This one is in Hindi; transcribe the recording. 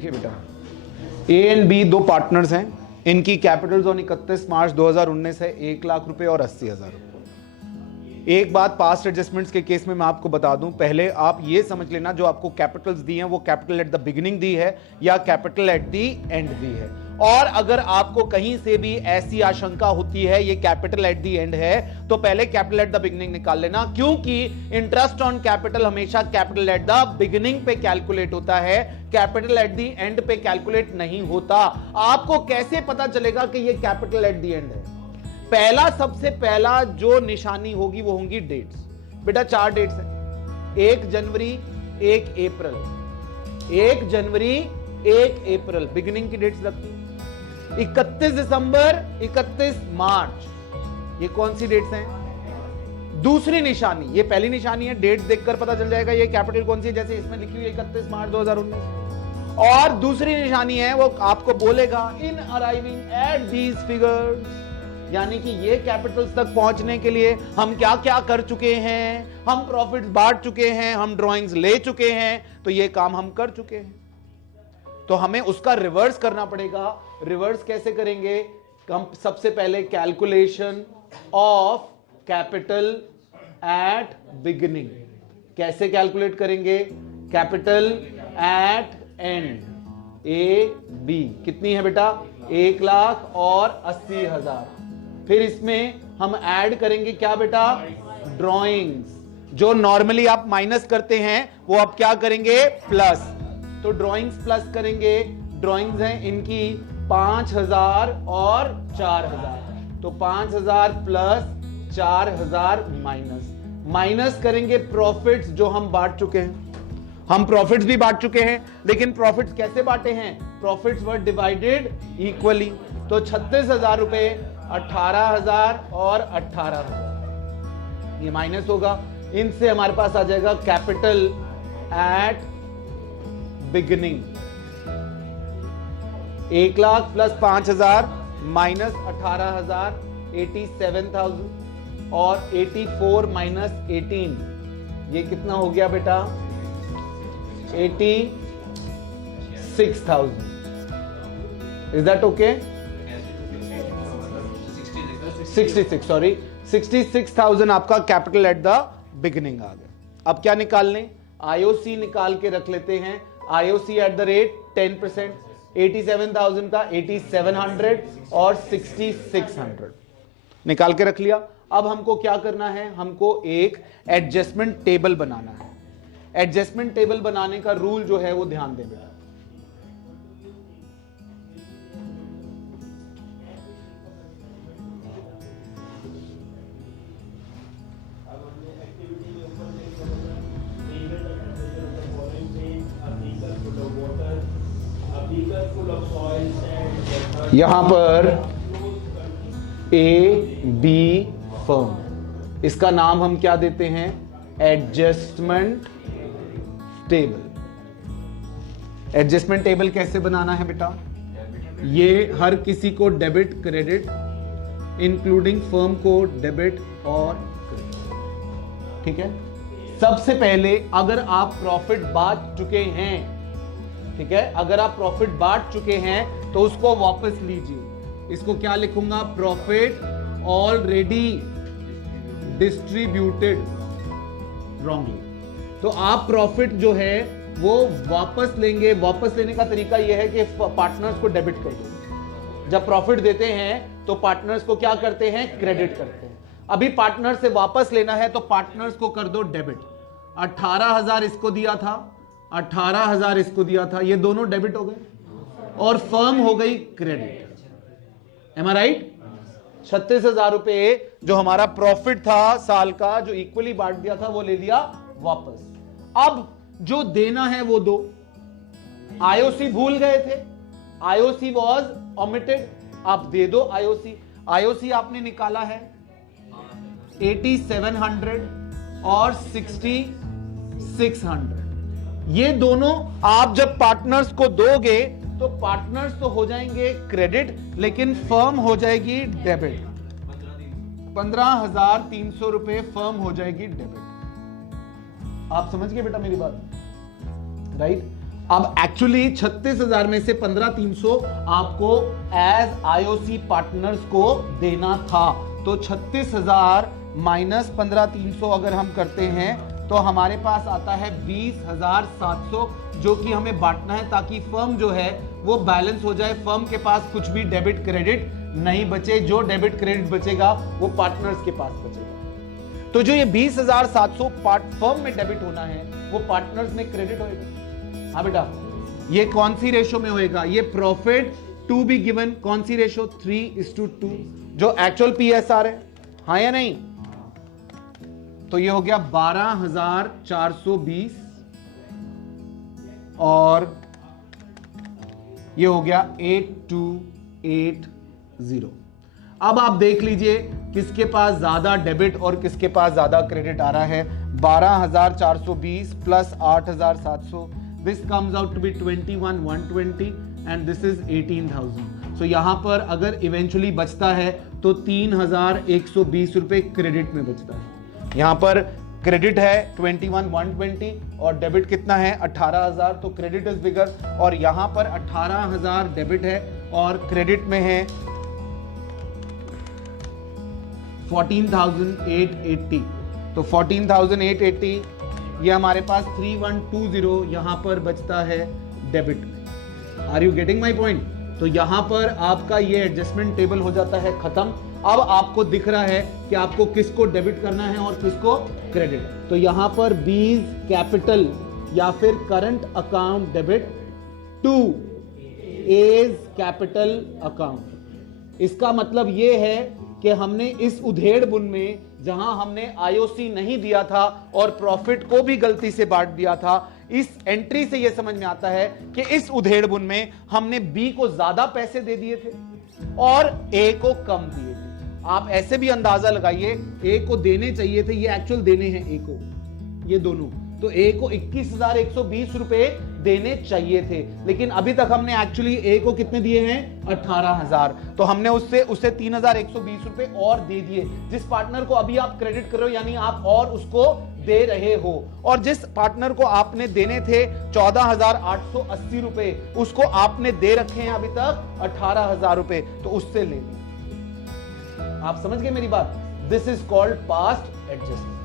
देखिए बेटा, ए एंड बी दो पार्टनर्स हैं, इनकी कैपिटल्स ऑन 31 मार्च 2019 है 1,00,000 रुपए और 80,000 रुपए। एक बात पास्ट एडजस्टमेंट्स के केस में मैं आपको बता दूं, पहले आप ये समझ लेना जो आपको कैपिटल्स दी हैं वो कैपिटल एट द बिगिनिंग दी है या capital at the and the है। और अगर आपको कहीं से भी ऐसी आशंका होती है ये कैपिटल एट द एंड है तो पहले कैपिटल एट द बिगिनिंग निकाल लेना, क्योंकि इंटरेस्ट ऑन कैपिटल हमेशा कैपिटल एट द बिगिनिंग पे कैलकुलेट होता है, कैपिटल एट द एंड पे कैलकुलेट नहीं होता। आपको कैसे पता चलेगा कि ये कैपिटल एट द एंड है? पहला, सबसे पहला जो निशानी होगी वो होंगी डेट्स। बेटा 4 डेट्स हैं, 1 जनवरी 1 अप्रैल, 1 जनवरी 1 अप्रैल बिगिनिंग की डेट्स लगती, 31 दिसंबर 31 मार्च, ये कौन सी डेट्स हैं? दूसरी निशानी, ये पहली निशानी है, डेट्स देखकर पता चल जाएगा ये कैपिटल कौन सी है, जैसे इसमें लिखी हुई है 31 मार्च 2019। और दूसरी निशानी है वो आपको बोलेगा इन अराइविंग एट दीज फिगर्स, यानी कि ये कैपिटल्स तक पहुंचने के लिए हम क्या क्या कर चुके हैं, हम प्रॉफिट्स बांट चुके हैं, हम ड्राइंग्स ले चुके हैं, तो ये काम हम कर चुके हैं, तो हमें उसका रिवर्स करना पड़ेगा। रिवर्स कैसे करेंगे? हम सबसे पहले calculation of capital at beginning, कैसे कैलकुलेट करेंगे? Capital at end, A B कितनी है बेटा? 1,00,000 और 80,000। फिर इसमें हम ऐड करेंगे क्या बेटा? ड्राइंग्स, जो नॉर्मली आप माइनस करते हैं वो आप क्या करेंगे? प्लस। तो ड्राइंग्स प्लस करेंगे, ड्राइंग्स हैं इनकी 5,000 और 4,000, तो 5,000 प्लस 4,000 माइनस, माइनस करेंगे प्रॉफिट्स जो हम बांट चुके हैं। हम प्रॉफिट्स भी बांट चुके हैं, लेकिन प्रॉफिट्स कैसे बांटे हैं? प्रॉफिट्स वर डिवाइडेड इक्वली, तो 36,000 रुपए, 18,000 और 18,000, ये माइनस होगा, इनसे हमारे पास आ जाएगा capital at beginning, 1,00,000 plus 5,000 minus 18,000, 87,000 और 84 माइनस 18, ये कितना हो गया बेटा? 86,000। Is that okay? 66, सॉरी 66,000 आपका कैपिटल एट द बिगिनिंग आ गया। अब क्या निकाल लें? आईओसी निकाल के रख लेते हैं। आईओसी एट द रेट 10%, 87,000 का 8,700 और 6,600 निकाल के रख लिया। अब हमको क्या करना है? हमको एक एडजस्टमेंट टेबल बनाना है। एडजस्टमेंट टेबल बनाने का रूल जो है वो ध्यान दें बेटा। यहां पर ए बी फर्म, इसका नाम हम क्या देते हैं? Adjustment table. एडजस्टमेंट टेबल कैसे बनाना है बेटा? ये हर किसी को डेबिट क्रेडिट, इंक्लूडिंग फर्म को डेबिट और क्रेडिट, ठीक है। सबसे पहले अगर आप प्रॉफिट बांट चुके हैं, ठीक है, अगर आप प्रॉफिट बांट चुके हैं तो उसको वापस लीजिए। इसको क्या लिखूंगा? Profit already distributed wrongly. तो आप प्रॉफिट जो है वो वापस लेंगे। वापस लेने का तरीका यह है कि पार्टनर्स को डेबिट कर दो। जब प्रॉफिट देते हैं तो पार्टनर्स को क्या करते हैं? क्रेडिट करते हैं। अभी पार्टनर से वापस लेना है तो पार्टनर्स को कर दो डेबिट। 18,000 इसको दिया था, 18,000 इसको दिया था, ये दोनों डेबिट हो गए और फर्म हो गई क्रेडिट। एम आई राइट? 36,000 रुपए जो हमारा प्रॉफिट था साल का, जो इक्वली बांट दिया था, वो ले लिया वापस। अब जो देना है वो दो। आईओसी भूल गए थे, आईओसी वॉज ओमिटेड, आप दे दो आईओसी। आईओसी आपने निकाला है 8700 और 6600। ये दोनों आप जब पार्टनर्स को दोगे तो पार्टनर्स तो हो जाएंगे क्रेडिट, लेकिन फर्म हो जाएगी डेबिट। 15,300 रुपए फर्म हो जाएगी डेबिट। आप समझ गए बेटा मेरी बात? राइट? अब एक्चुअली 36,000 में से 15,300 आपको एज आईओसी पार्टनर्स को देना था, तो 36,000 माइनस 15,300 अगर हम करते हैं तो हमारे पास आता है 20,700, जो कि हमें बांटना है ताकि फर्म जो है वो बैलेंस हो जाए, फर्म के पास कुछ भी डेबिट क्रेडिट नहीं बचे। जो डेबिट क्रेडिट बचेगा वो पार्टनर्स के पास बचेगा। तो जो ये 20,700 फर्म में डेबिट होना है वो पार्टनर्स में क्रेडिट होएगा। हाँ बेटा, ये कौन सी रेशो में होएगा? ये प्रॉफिट टू बी गिवन कौन सी रेशो? 3:2, जो एक्चुअल पीएसआर है, हाँ या नहीं? तो ये हो गया 12,420 और ये हो गया 8280। अब आप देख लीजिए किसके पास ज्यादा डेबिट और किसके पास ज्यादा क्रेडिट आ रहा है। 12,420 plus 8,700, this comes out to be 21,120 and this is 18,000। So यहां पर अगर इवेंचुअली बचता है तो 3,120 रुपए क्रेडिट में बचता है। यहां पर क्रेडिट है 21,120 और डेबिट कितना है 18,000, तो क्रेडिट इज बिगर। और यहां पर 18,000 डेबिट है और क्रेडिट में है 14,880, तो 14,880 ये हमारे पास 3,120 यहां पर बचता है डेबिट में। Are you getting my point? तो यहां पर आपका ये एडजस्टमेंट टेबल हो जाता है खत्म। अब आपको दिख रहा है कि आपको किसको डेबिट करना है और किसको क्रेडिट। तो यहां पर बीज कैपिटल या फिर current account debit to as capital account. इसका मतलब यह है कि हमने इस उधेड़ बुन में जहां हमने आईओसी नहीं दिया था और प्रॉफिट को भी गलती से बांट दिया था, इस एंट्री से यह समझ में आता है कि इस उधेड़ बुन में हमने बी को ज्यादा पैसे दे दिए थे और ए को कम दिए थे। आप ऐसे भी अंदाजा लगाइए, ए को देने चाहिए थे, ये एक्चुअल देने हैं ए को, ये दोनों, तो ए को 21,120 रुपए देने चाहिए थे, लेकिन अभी तक हमने एक्चुअली ए को कितने दिए हैं 18,000, तो हमने उसे 3,120 रुपए और दे दिए। जिस पार्टनर को अभी आप क्रेडिट कर रहे हो यानी आप और उसको दे रहे हो, और जिस पार्टनर को आपने देने थे 14,880 रुपए उसको आपने दे रखे हैं अभी तक 18,000 रुपए, तो उससे ले लीजिए। आप समझ गए मेरी बात? This is called past adjustment.